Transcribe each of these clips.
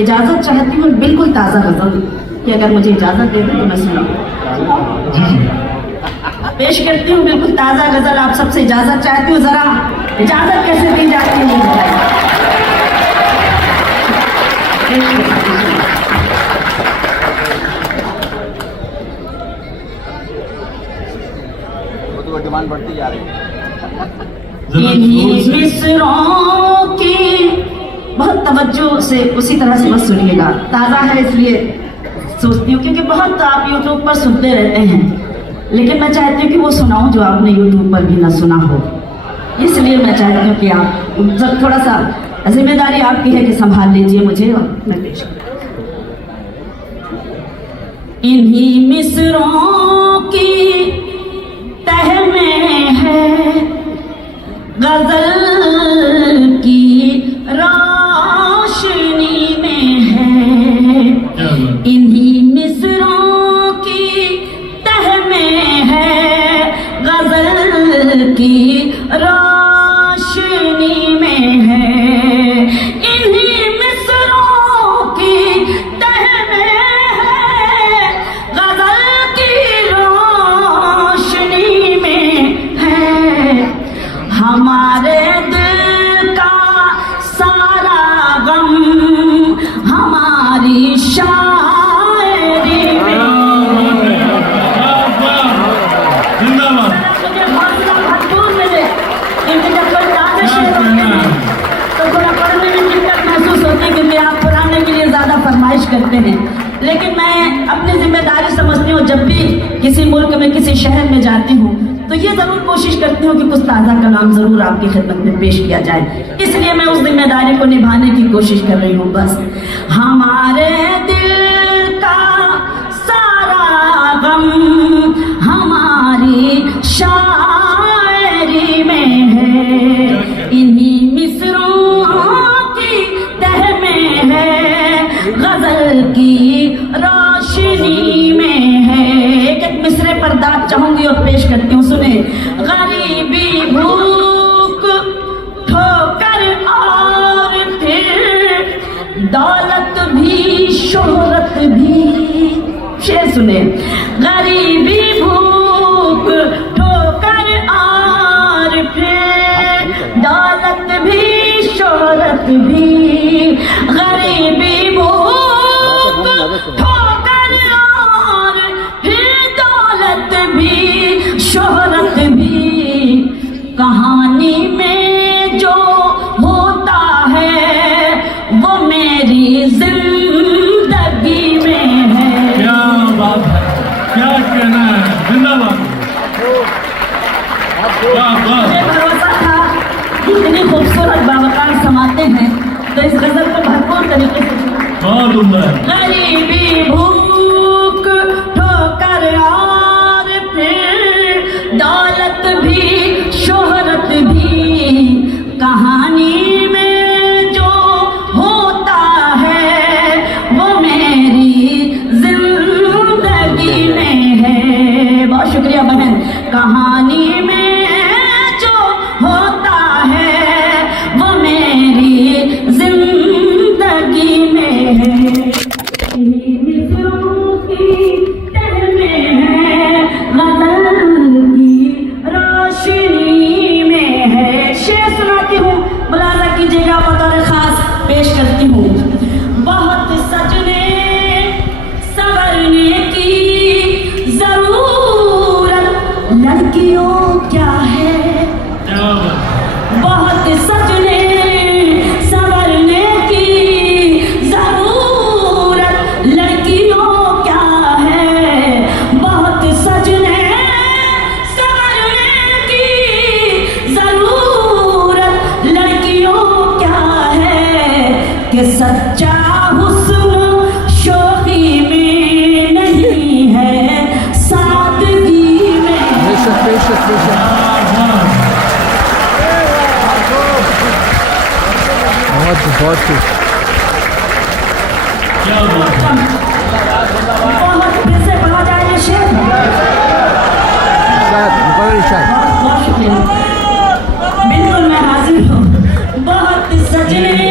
इजाज़त चाहती हूँ बिल्कुल ताज़ा गज़ल कि अगर मुझे इजाज़त दे दें तो मैं सुनाऊँ। पेश करती हूँ बिल्कुल ताज़ा गज़ल, आप सबसे इजाज़त चाहती हूँ, ज़रा इजाज़त कैसे दी जाती है वो तो डिमांड बढ़ती जा रही है। इन्हीं मिसरों की बहुत तवज्जो से उसी तरह से बस सुनिएगा, ताज़ा है इसलिए सोचती हूँ, क्योंकि बहुत आप यूट्यूब पर सुनते रहते हैं, लेकिन मैं चाहती हूँ कि वो सुनाऊँ जो आपने यूट्यूब पर भी ना सुना हो। इसलिए मैं चाहती हूँ कि आप जब थोड़ा सा जिम्मेदारी आपकी है कि संभाल लीजिए मुझे और मैं पेश करूँ। इन्हीं मिसरों की तह में है गजल की रोशनी में है, इन्हीं मिसरों की तह में है गजल की रोशनी में है, इन्हीं मिसरों की तह में है गजल की रोशनी में है। हमारे दिल का सारा गम हमारी शायरी में, मुझे हौसला भरपूर मिले, क्योंकि जब कोई ताज़ा शेर होते हैं तो थोड़ा पढ़ने में दिक्कत महसूस होती है, क्योंकि आप पुराने के लिए ज़्यादा फरमाइश करते हैं। लेकिन मैं अपनी जिम्मेदारी समझती हूँ, जब भी किसी मुल्क में किसी शहर में जाती हूँ तो ये ज़रूर कोशिश करती हूँ कि कुछ ताज़ा कलाम ज़रूर आपकी खिदमत में पेश किया जाए, इसलिए मैं उस जिम्मेदारी को निभाने की कोशिश कर रही हूँ। बस हमारे दिल का सारा गम हमारी शायरी में है, इन्हीं मिसरों की तह में है गजल की रोशनी में है। एक एक मिसरे पर दाद चाहूंगी और पेश करती हूँ, सुने। गरीबी भूख ठोकर और फिर दौलत भी शोहरत भी, शेर सुने। गरीबी भूख ठोकर और फिर दौलत भी शोहरत भी, गरीबी भूख ठोकर और फिर दौलत भी शोहरत भी, कहानी में जो होता है वो मेरी जिंदगी में है। क्या बात है, क्या कहना है, जिंदाबाद। मुझे भरोसा था कि इतनी खूबसूरत बावकार समाते हैं, तो इस गजल को भरपूर तरीके से बहुत उम्दा है। गरीबी भूख ठोकर और फिर दौलत भी शोहरत भी, कहानी में जो होता है वो मेरी जिंदगी में है। बहुत शुक्रिया बहन। कहानी में जो होता है वो मेरी जिंदगी में है, इन्हीं मिसरों की तह में है गजल की रोशनी में है। शेर सुनाती हूँ, मुलाजा कीजिएगा, बतौर खास पेश करती हूँ। बहुत सजने संवरने की जरूरत लड़कियों क्या है, बहुत सजने संवरने की जरूरत लड़कियों क्या है, बहुत सजने संवरने की जरूरत लड़कियों क्या है, कि सच्चा हुस्न शोखी में नहीं है सादगी में। बहुत क्या बात है। बहुत फिर से पढ़ा जाए ये शेर। बहुत शुक्रिया, बिल्कुल मैं हाजिर हूँ। बहुत सजने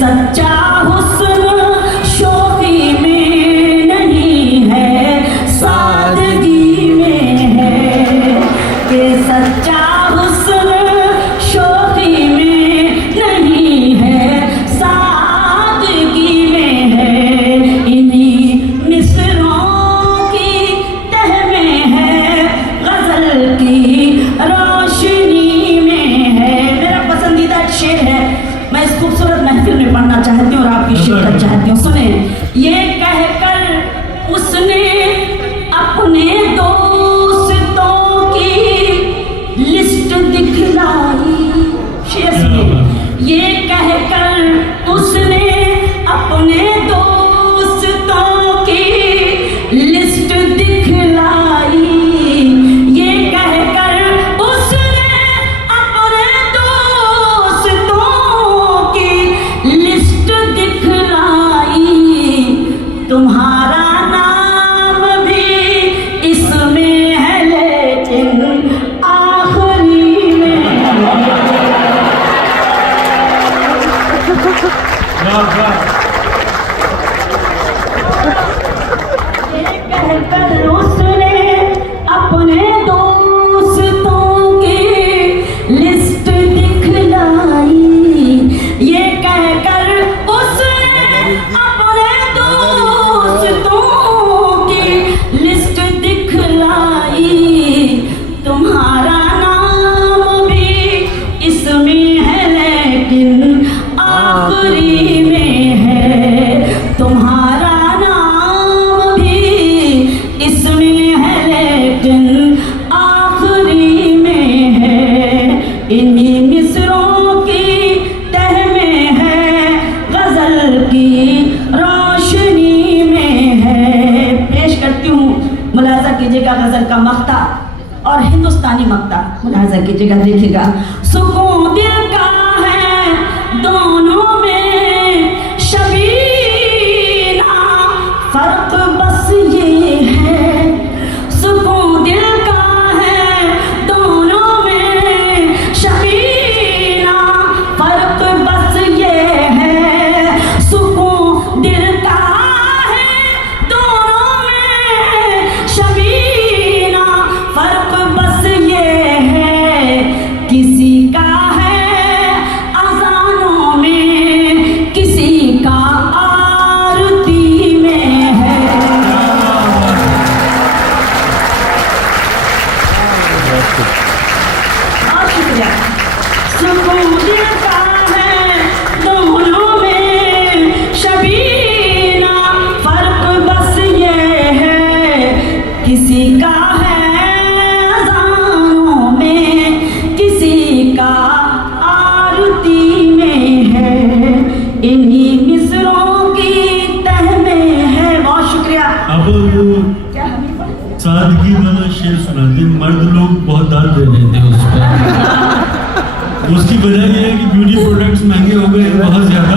सच्चा हुस्न शोखी में नहीं है, सादगी में है। कि सच्चा हुस्न शोखी में नहीं है, सादगी में है। इन्हीं मिसरों की तह में है, गजल की रोशनी में है। मेरा पसंदीदा शेर है, मैं इस खूबसूरत महफिल में पढ़ना चाहती हूँ और आपकी शिरकत चाहती हूँ। सुने, ये कहकर उसने अपने दोस्तों की लिस्ट दिखलाई। शेर सुनिए, ये कहकर उसने अपने दोस्तों की लिस्ट दिखलाई। ये कहकर उसने अपने दोस्तों की लिस्ट दिखलाई। तुम्हारा नाम भी इसमें है, लेकिन आखिरी में वाह वाह ये कहकर उसने अपने दोस्तों की लिस्ट दिखलाई। ये कहकर उसने अपने दोस्तों की लिस्ट दिखलाई। तुम्हारा नाम भी इसमें है, लेकिन आखिरी में है। तुम्हारा नाम भी इसमें है, लेकिन आखिरी में है। इन्हीं मिसरों की तह में है, गजल की रोशनी में है। पेश करती हूँ, मुलाजा कीजिएगा गजल का मक्ता और हिंदुस्तानी मक्ता। मुलाजा कीजिएगा, देखिएगा। सुकून दिल का है दोनों में शबीना, फर्क बस ये है। सुकून दिल का है दोनों में शबीना, फर्क बस ये है। सुकून दिल का है दोनों में शबीना, फर्क बस ये है। किसी का है अज़ानों में, किसी का आरती में है। और शुक्रिया। सुकून दिल का है दोनों में शबीना, फर्क बस ये है। किसी का है अज़ानों में, किसी का आरती में है। इन्हीं मिसरों की तह में है। बहुत शुक्रिया। अब क्या हमीफा? सादगी वाला शेर सुनाते, मर्द लोग बहुत दर्द दे रहे थे उस पर। उसकी वजह यह है कि ब्यूटी प्रोडक्ट्स महंगे हो गए हैं बहुत ज्यादा।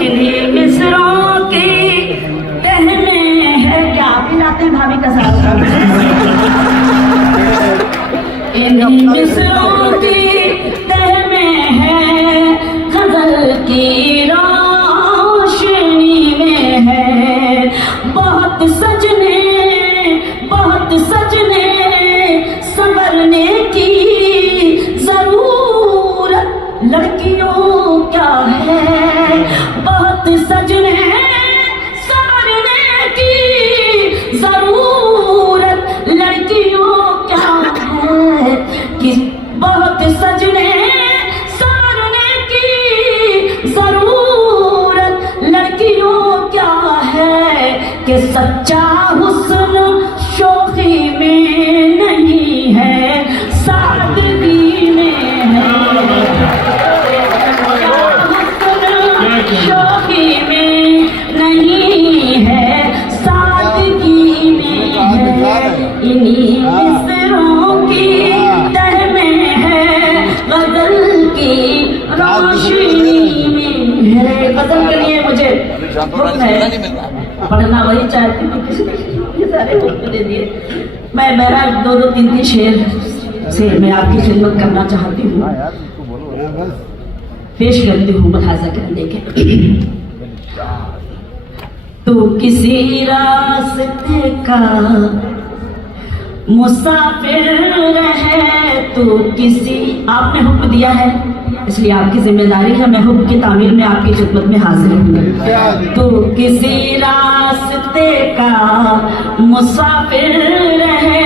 इन्हीं मिसरों की तह में है। क्या आप ही लाते हैं भाभी का साथ? इन्हीं मिसरों की तह में है, गजल की रोशनी में है। बहुत सजने संवरने की जरूरत लड़कियों क्या है। बहुत सजने संवरने की जरूरत लड़कियों क्या है। कि बहुत सजने संवरने की जरूरत लड़कियों क्या है। कि सच्चा हुस्न शोखी में नहीं है, सादगी में है। हुस्न शोखी में नहीं है, सादगी में है। इन्हीं मिसरों की तह में है, गजल की रोशनी में है। गजल के लिए मुझे हुक्म है, पढ़ना वही चाहती हूँ, ये सारे हुक्म दे दिए। मैं बहरहाल दो तीन शेर से मैं आपकी खिदमत करना चाहती हूँ। पेश करती हूँ बखासा करने के। तो किसी रास्ते का मुसाफिर है, तो किसी आपने हुक्म दिया है, इसलिए आपकी जिम्मेदारी है मैं हुक्म की तामील में आपकी खिदमत में हाजिर हूँ। तो किसी रास्ते का मुसाफिर है,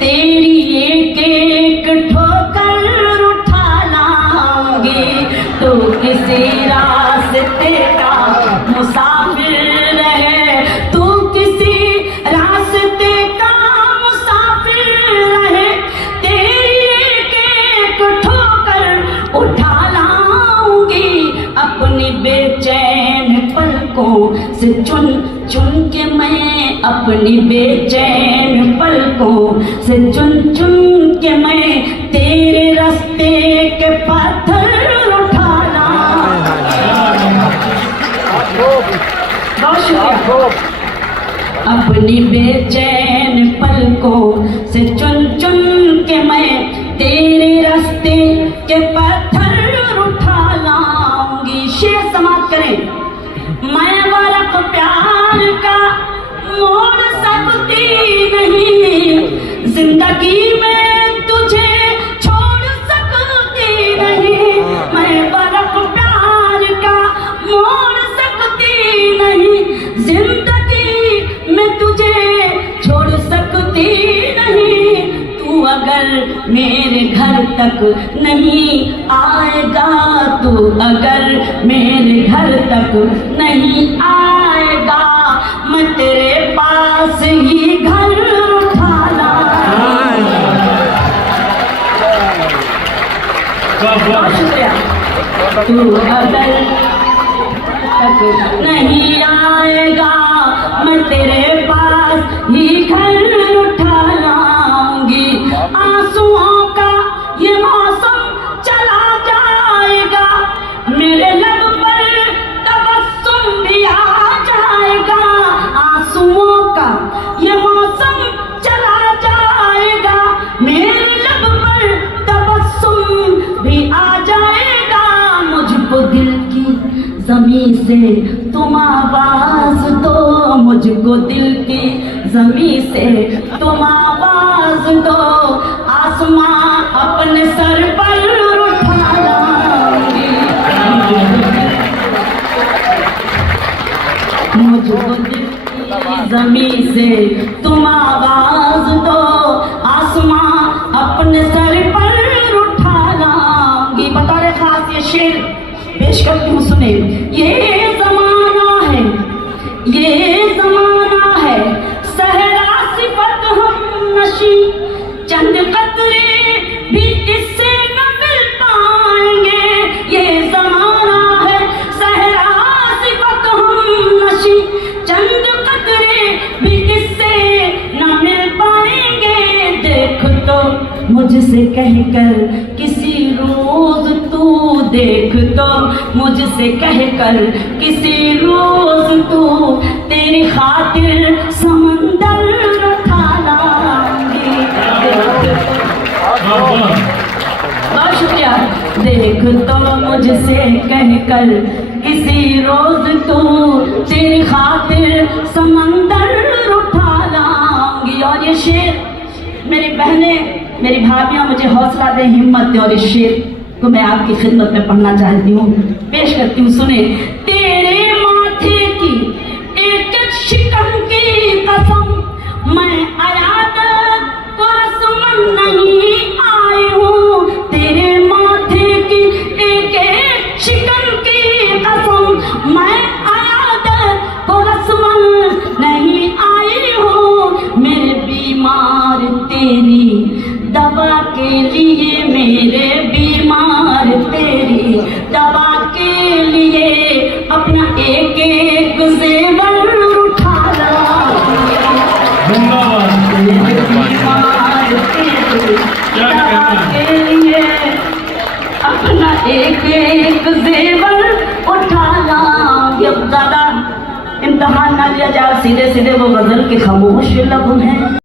तेरी एक एक ठोकर उठा लाऊंगी। तो किसी रास्ते का मुसाफिर है, तो किसी रास्ते का मुसाफिर है, तेरी एक एक ठोकर उठा लाऊंगी। अपनी बेचैन पलकों से चुन चुन के मैं, अपनी बेचैन पलकों से चुन चुन के मैं तेरे रास्ते के पत्थर उठा लाऊंगी। बहुत शुक्रिया। अपनी बेचैन पलकों से चुन चुन के मैं तेरे रास्ते के पत्थर उठा लाऊंगी। शेर समाप्त करें। मैं वरक प्यार का मोड़ सकती नहीं, जिंदगी में तुझे छोड़ सकती नहीं। मैं वरक प्यार का मोड़ सकती नहीं, जिंदगी में तुझे छोड़ सकती नहीं। तू अगर मेरे घर तक नहीं आएगा, तू अगर मेरे घर तक नहीं आएगा, मैं तेरे पास ही घर उठा लाऊंगा। बहुत शुक्रिया। तू अगर तक नहीं आएगा, मैं तेरे पास ही घर उठा लाऊंगी। आंसुओं का ये मौसम चला जाएगा, मेरे लब पर तबस्सुम भी आ जाएगा। आंसुओं का ये मौसम चला जाएगा, मेरे लब पर तबस्सुम भी आ जाएगा। मुझको दिल की ज़मीं से तुम आवाज दो, मुझको दिल की ज़मीं से तुम आवाज दो। आसमां अपने सर पर उठा लाऊंगी। मुझको दिल की ज़मीं से तुम आवाज दो, आसमां अपने सर पर उठा लाऊंगी। बतौर खास ये शेर पेश करती हूँ, सुने। ये ज़माना है, ये ज़माना है, सहरा सिफत हम नशी, चंद कतरे भी इससे न मिल पाएंगे। ये ज़माना है, सहरा सिफत हम नशी, चंद कतरे भी इससे न मिल पाएंगे। देख तो मुझसे कहकर किसी रोज तू, देख तो मुझसे कहकर किसी रोज तू, तेरी खातिर समंदर उठा लाऊंगी। बहुत शुक्रिया। देख तो मुझसे कहकर किसी रोज तू, तेरी खातिर समंदर उठा लाऊंगी। और ये शेर मेरी बहनें, मेरी भाभियां मुझे हौसला दे, हिम्मत दे, और इस शेर को मैं आपकी खिदमत में पढ़ना चाहती हूँ, पेश करती हूँ, सुने। तेरे माथे की एक शिकन की कसम, मैं आयात को रस्मन नहीं आई हूँ। तेरे माथे की एक शिकन की कसम, मैं आयात को रस्मन नहीं आई हूँ। मेरे बीमार तेरी दवा के लिए, मेरे बीमार तेरी दवा के लिए, अपना एक एक जेवर उठा लाऊंगी। बीमार तेरी दवा के लिए, अपना एक एक जेवर उठा लाऊंगी। अब ज़्यादा इम्तहान ना लिया जाए, सीधे सीधे वो गजल के खामोश लब हैं।